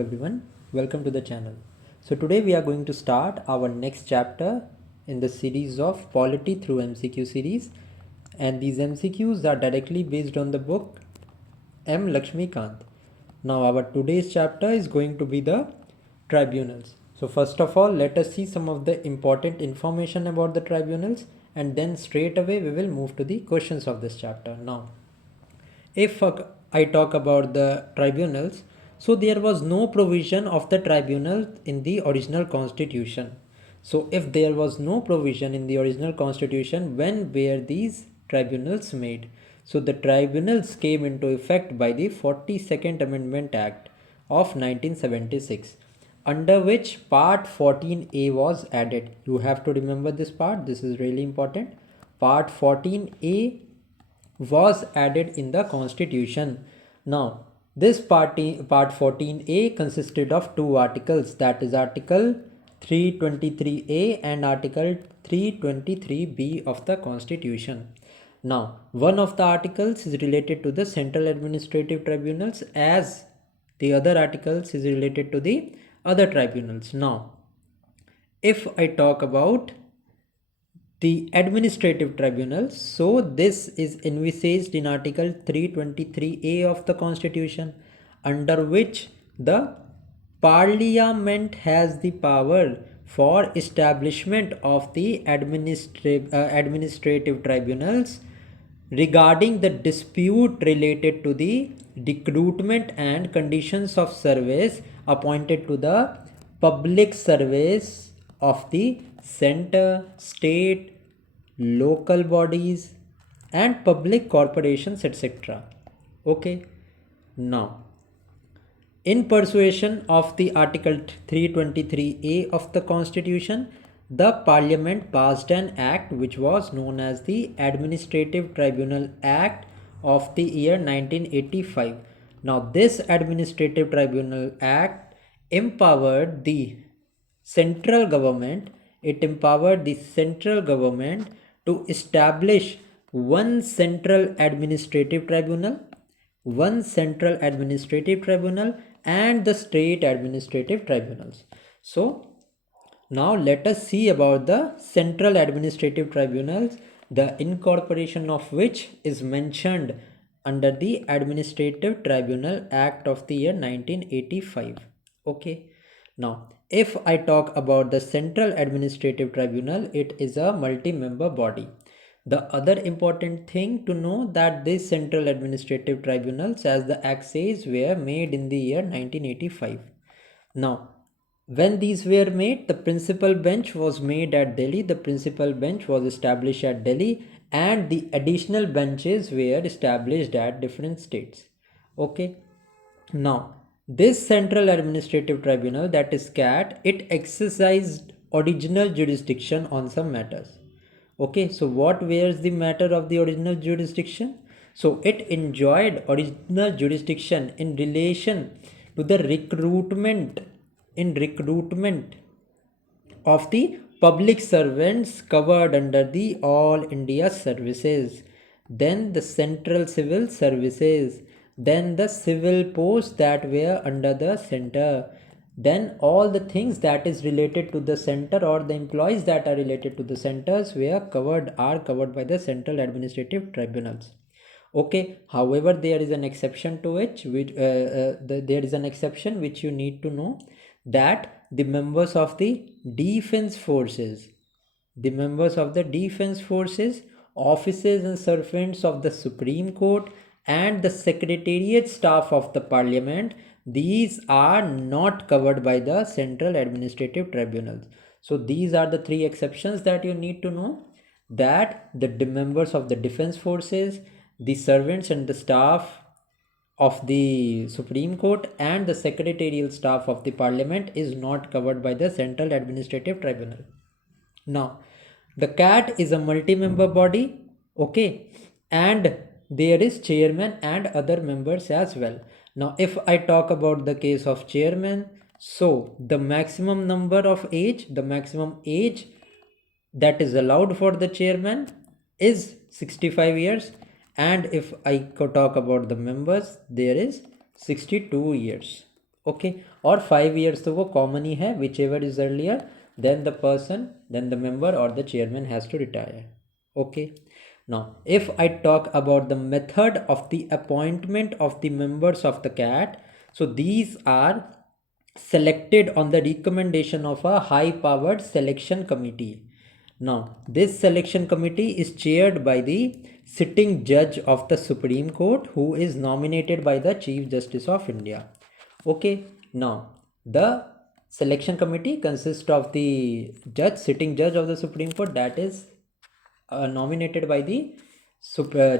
everyone, welcome to the channel. So today we are going to start our next chapter in the series of Polity through MCQ series, and these MCQs are directly based on the book M. Laxmikanth. Now our today's chapter is going to be the tribunals. So first of all, let us see some of the important information about the tribunals, and then straight away we will move to the questions of this chapter. Now, if I talk about the tribunals, so there was no provision of the tribunal in the original constitution. So if there was no provision in the original constitution, when were these tribunals made? So the tribunals came into effect by the 42nd Amendment Act of 1976, under which part 14A was added. You have to remember this part, this is really important. Part 14A was added in the constitution. Now this part 14A consisted of two articles, that is article 323A and article 323B of the constitution. Now one of the articles is related to the central administrative tribunals, as the other articles is related to the other tribunals. Now if I talk about the administrative tribunals, so this is envisaged in article 323A of the constitution, under which the parliament has the power for establishment of the administrative tribunals regarding the dispute related to the recruitment and conditions of service appointed to the public service of the center, state, local bodies and public corporations, etc. Okay. Now, in persuasion of the article 323A of the constitution, the parliament passed an act which was known as the Administrative Tribunal Act of the year 1985. Now this Administrative Tribunal Act empowered the central government, to establish one central administrative tribunal and the state administrative tribunals. So now let us see about the central administrative tribunals, the incorporation of which is mentioned under the Administrative Tribunal Act of the year 1985. Okay. Now if I talk about the Central Administrative Tribunal, it is a multi-member body. The other important thing to know that these Central Administrative Tribunals, as the Act says, were made in the year 1985. Now, when these were made, the principal bench was made at Delhi, the principal bench was established at Delhi, and the additional benches were established at different states. Okay. Now, this Central Administrative Tribunal, that is CAT, it exercised original jurisdiction on some matters. Okay, so what was the matter of the original jurisdiction? So it enjoyed original jurisdiction in relation to the recruitment of the public servants covered under the All India Services, then the Central Civil Services, then the civil posts that were under the center, then all the things that is related to the center, or the employees that are related to the centers are covered by the central administrative tribunals. Okay. However, there is an exception to it, there is an exception which you need to know, that the members of the defense forces, officers and servants of the Supreme Court and the secretariat staff of the parliament, these are not covered by the central administrative tribunals. So these are the three exceptions that you need to know, that the members of the defense forces, the servants and the staff of the Supreme Court and the secretarial staff of the parliament is not covered by the central administrative tribunal. Now the CAT is a multi-member body. Okay, and there is chairman and other members as well. Now if I talk about the case of chairman, so the maximum age that is allowed for the chairman is 65 years, and if I talk about the members, there is 62 years. Okay, और 5 years तो वो common ही है, whichever is earlier than the person, then the member और the chairman has to retire. Okay, now if I talk about the method of the appointment of the members of the CAT, so these are selected on the recommendation of a high powered selection committee. Now this selection committee is chaired by the sitting judge of the Supreme Court, who is nominated by the Chief Justice of India. Okay, now the selection committee consists of the judge, sitting judge of the Supreme Court, that is nominated by the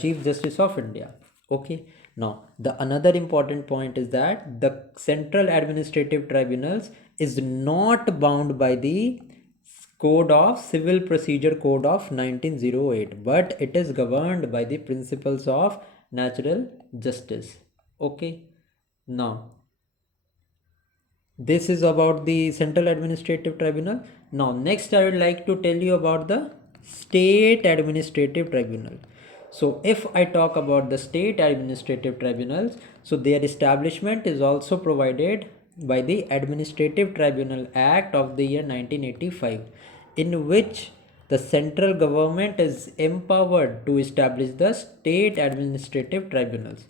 Chief Justice of India. Okay, now the another important point is that the Central Administrative Tribunals is not bound by the Code of Civil Procedure Code of 1908, but it is governed by the principles of natural justice. Okay, now this is about the Central Administrative Tribunal. Now next I would like to tell you about the State Administrative Tribunal. So if I talk about the State Administrative Tribunals, so their establishment is also provided by the Administrative Tribunal Act of the year 1985, in which the central government is empowered to establish the state administrative tribunals.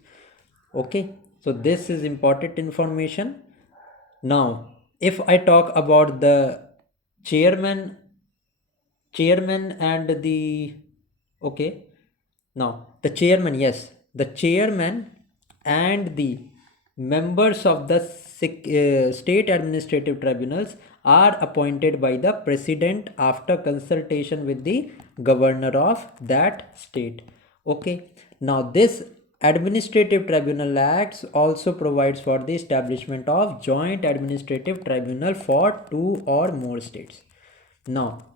Okay, so this is important information. Now if I talk about the chairman and the, okay, now the chairman, yes, the chairman and the members of the state administrative tribunals are appointed by the president after consultation with the governor of that state. Okay, now this Administrative Tribunal Acts also provides for the establishment of joint administrative tribunal for 2 or more states. Now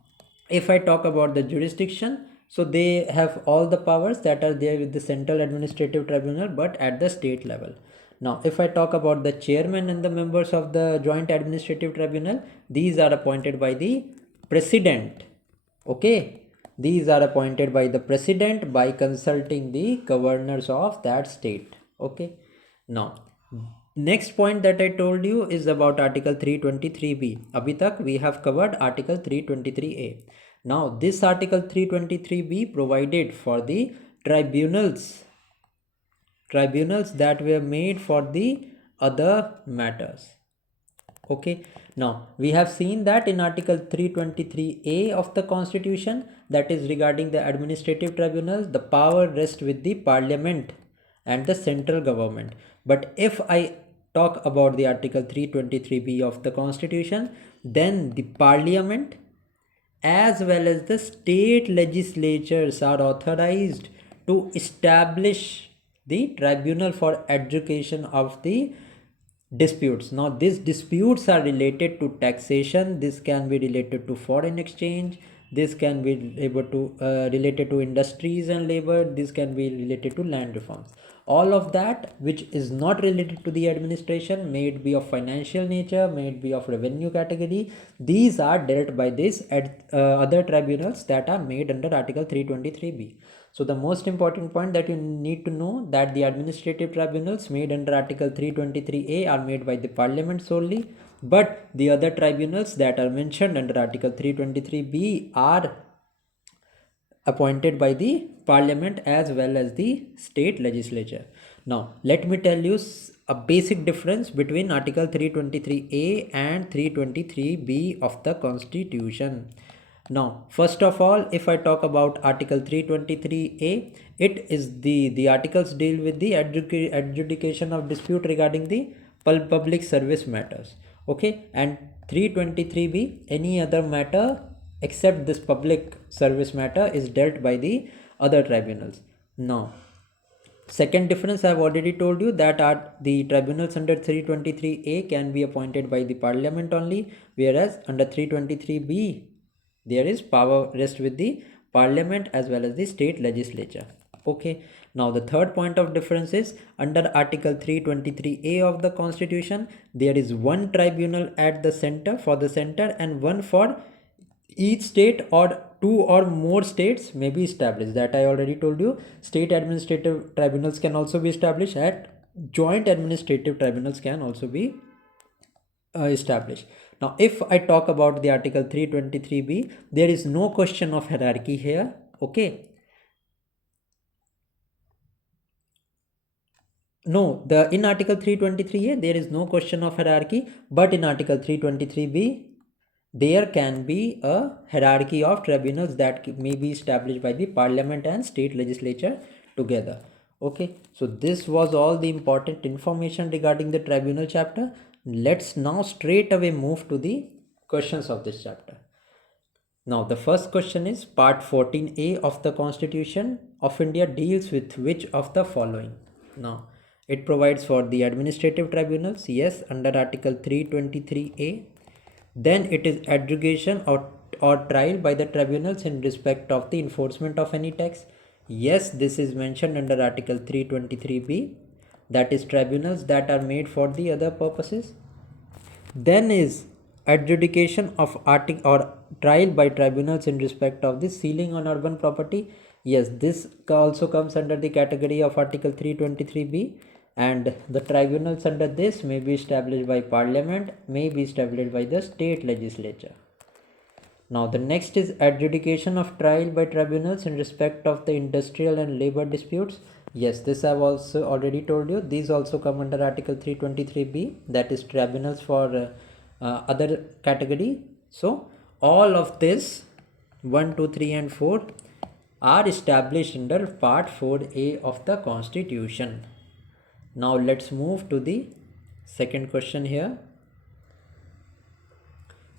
if I talk about the jurisdiction, so they have all the powers that are there with the Central Administrative Tribunal, but at the state level. Now if I talk about the chairman and the members of the Joint Administrative Tribunal, these are appointed by the president. Okay, these are appointed by the president by consulting the governors of that state. Okay, now next point that I told you is about Article 323B. Abhi tak we have covered Article 323A. Now this Article 323B provided for the tribunals that were made for the other matters. Okay, now we have seen that in Article 323A of the Constitution, that is regarding the administrative tribunals, the power rests with the Parliament and the central government. But if I talk about the Article 323B of the Constitution, then the Parliament as well as the state legislatures are authorized to establish the tribunal for adjudication of the disputes. Now these disputes are related to taxation, this can be related to foreign exchange, this can be able to related to industries and labor, this can be related to land reforms. All of that which is not related to the administration, may it be of financial nature, may it be of revenue category, these are dealt by these other tribunals that are made under Article 323B. So the most important point that you need to know, that the administrative tribunals made under Article 323A are made by the Parliament solely, but the other tribunals that are mentioned under Article 323B are appointed by the Parliament as well as the state legislature. Now let me tell you a basic difference between Article 323A and 323B of the Constitution. Now first of all, if I talk about Article 323A, it is the articles deal with the adjudication of dispute regarding the public service matters. Okay, and 323B, any other matter except this public service matter is dealt by the other tribunals. Now second difference, I have already told you that the tribunals under 323A can be appointed by the Parliament only, whereas under 323B there is power rest with the Parliament as well as the state legislature. Okay, now the third point of difference is under Article 323A of the Constitution, there is one tribunal at the center, for the center, and one for each state, or 2 or more states may be established. That I already told you. State administrative tribunals can also be established, at joint administrative tribunals can also be established. Now, if I talk about the Article 323b, there is no question of hierarchy here. Okay. No, in Article 323a there is no question of hierarchy, but in Article 323b there can be a hierarchy of tribunals that may be established by the Parliament and state legislature together. Okay, so this was all the important information regarding the tribunal chapter. Let's now straight away move to the questions of this chapter. Now, the first question is Part 14A of the Constitution of India deals with which of the following? Now, it provides for the administrative tribunals, yes, under Article 323A. Then it is adjudication or trial by the tribunals in respect of the enforcement of any tax. Yes, this is mentioned under Article 323B. That is tribunals that are made for the other purposes. Then is adjudication of article or trial by tribunals in respect of the sealing on urban property. Yes, this also comes under the category of Article 323b, and the tribunals under this may be established by Parliament, may be established by the state legislature. Now the next is adjudication of trial by tribunals in respect of the industrial and labor disputes. Yes, this I've also already told you. These also come under Article 323b, that is tribunals for other category. So all of this 1, 2, 3 and 4 are established under Part 4A of the Constitution. Now let's move to the second question here.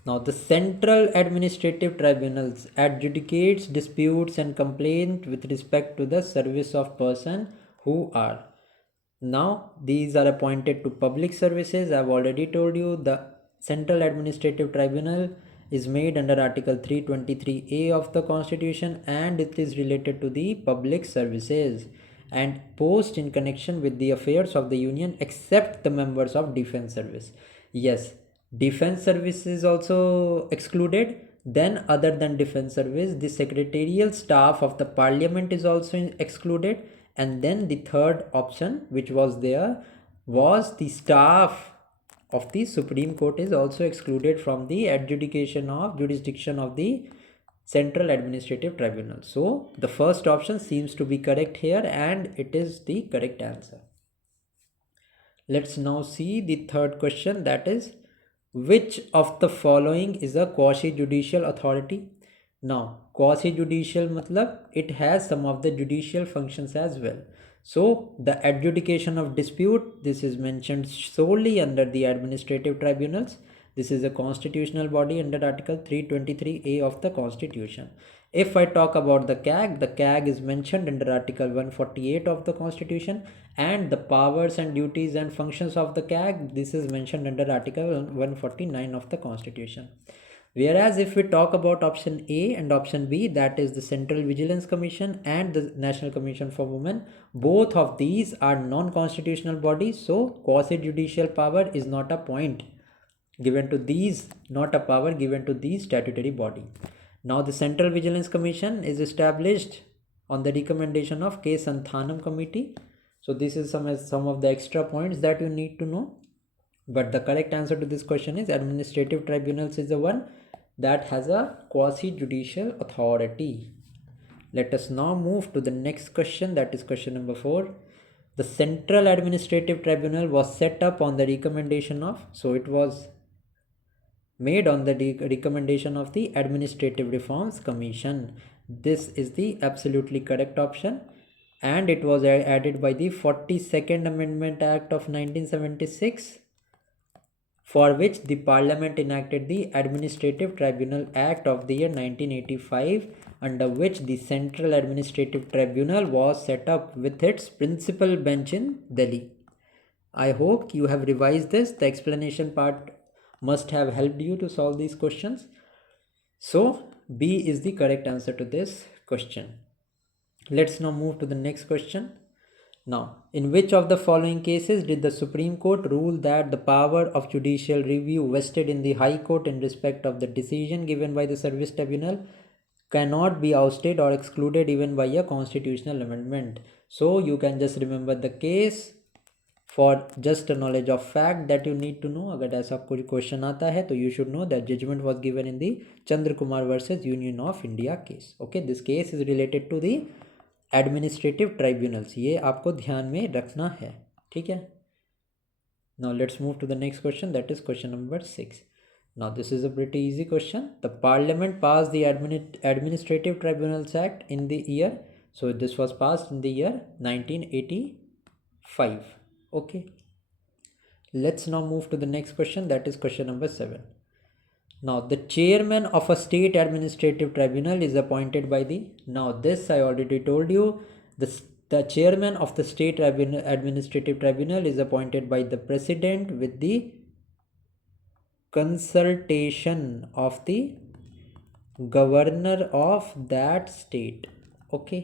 Now, the Central Administrative Tribunals adjudicates disputes and complaints with respect to the service of person who are. Now, these are appointed to public services. I have already told you the Central Administrative Tribunal is made under Article 323A of the Constitution, and it is related to the public services and post in connection with the affairs of the Union except the members of Defence Service. Yes, Defense Service is also excluded. Then other than Defense Service, the secretarial staff of the Parliament is also excluded. And then the third option which was there was the staff of the Supreme Court is also excluded from the adjudication of jurisdiction of the Central Administrative Tribunal. So the first option seems to be correct here, and it is the correct answer. Let's now see the third question, that is, which of the following is a quasi-judicial authority? Now, quasi-judicial matlab it has some of the judicial functions as well. So, the adjudication of dispute, this is mentioned solely under the administrative tribunals. This is a constitutional body under Article 323A of the Constitution. If I talk about the CAG is mentioned under Article 148 of the Constitution, and the powers and duties and functions of the CAG, this is mentioned under Article 149 of the Constitution. Whereas if we talk about option A and option B, that is the Central Vigilance Commission and the National Commission for Women, both of these are non-constitutional bodies, so quasi-judicial power is not a point given to these, not a power given to these statutory body. Now the Central Vigilance Commission is established on the recommendation of K. Santhanam Committee. So this is some of the extra points that you need to know. But the correct answer to this question is administrative tribunals is the one that has a quasi-judicial authority. Let us now move to the next question, that is question number 4. The Central Administrative Tribunal was set up on the recommendation of, so it was made on the recommendation of the Administrative Reforms Commission. This is the absolutely correct option, and it was added by the 42nd Amendment Act of 1976, for which the Parliament enacted the Administrative Tribunal Act of the year 1985, under which the Central Administrative Tribunal was set up with its principal bench in Delhi. I hope you have revised this. The explanation part must have helped you to solve these questions. So B is the correct answer to this question. Let's now move to the next question. Now, in which of the following cases did the Supreme Court rule that the power of judicial review vested in the High Court in respect of the decision given by the Service Tribunal cannot be ousted or excluded even by a constitutional amendment? So you can just remember the case. For just knowledge of fact that you need to know, अगर ऐसा कोई question आता है तो you should know that judgement was given in the Chandra Kumar versus union of India case. Okay, this case is related to the administrative tribunals, ये आपको ध्यान में रखना है. ठीक है. Now let's move to the next question, that is question number 6. Now this is a pretty easy question. The parliament passed the Administrative Tribunals Act in the year, so this was passed in the year 1985. Okay. Let's now move to the next question, that is question number 7. Now the chairman of a state administrative tribunal is appointed by the, now this I already told you, the chairman of the state administrative tribunal is appointed by the president with the consultation of the governor of that state. Okay.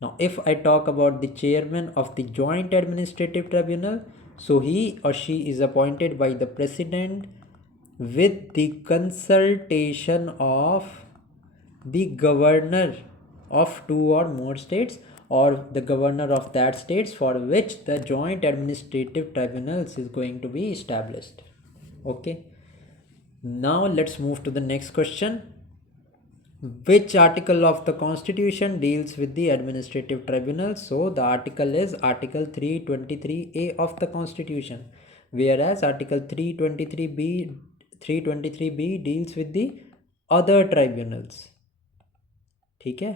Now if I talk about the chairman of the joint administrative tribunal, so he or she is appointed by the president with the consultation of the governor of 2 or more states, or the governor of that states for which the joint administrative tribunals is going to be established. Okay. Now let's move to the next question. Which article of the constitution deals with the administrative tribunal? So the article is article 323A of the constitution, whereas article 323B deals with the other tribunals. ठीक है.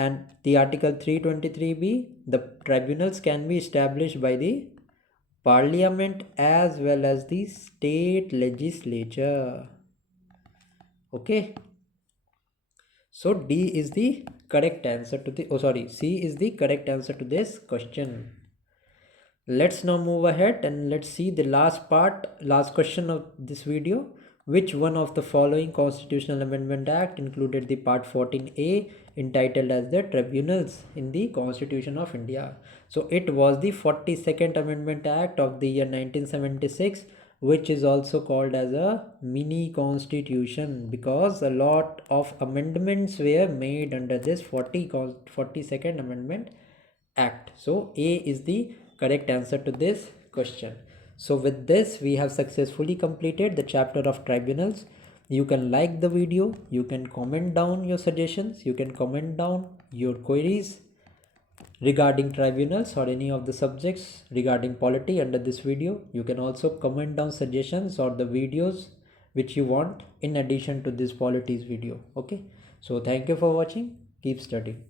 And the article 323B, the tribunals can be established by the parliament as well as the state legislature. Okay. So D is the correct answer to the, C is the correct answer to this question. Let's now move ahead and let's see the last question of this video. Which one of the following Constitutional Amendment Act included the Part 14A entitled as the Tribunals in the Constitution of India? So it was the 42nd Amendment Act of the year 1976, which is also called as a mini constitution because a lot of amendments were made under this 42nd Amendment Act. So A is the correct answer to this question. So with this, we have successfully completed the chapter of tribunals. You can like the video, you can comment down your suggestions, you can comment down your queries regarding tribunals or any of the subjects regarding polity under this video. You can also comment down suggestions or the videos which you want in addition to this polities video. Okay, so thank you for watching. Keep studying.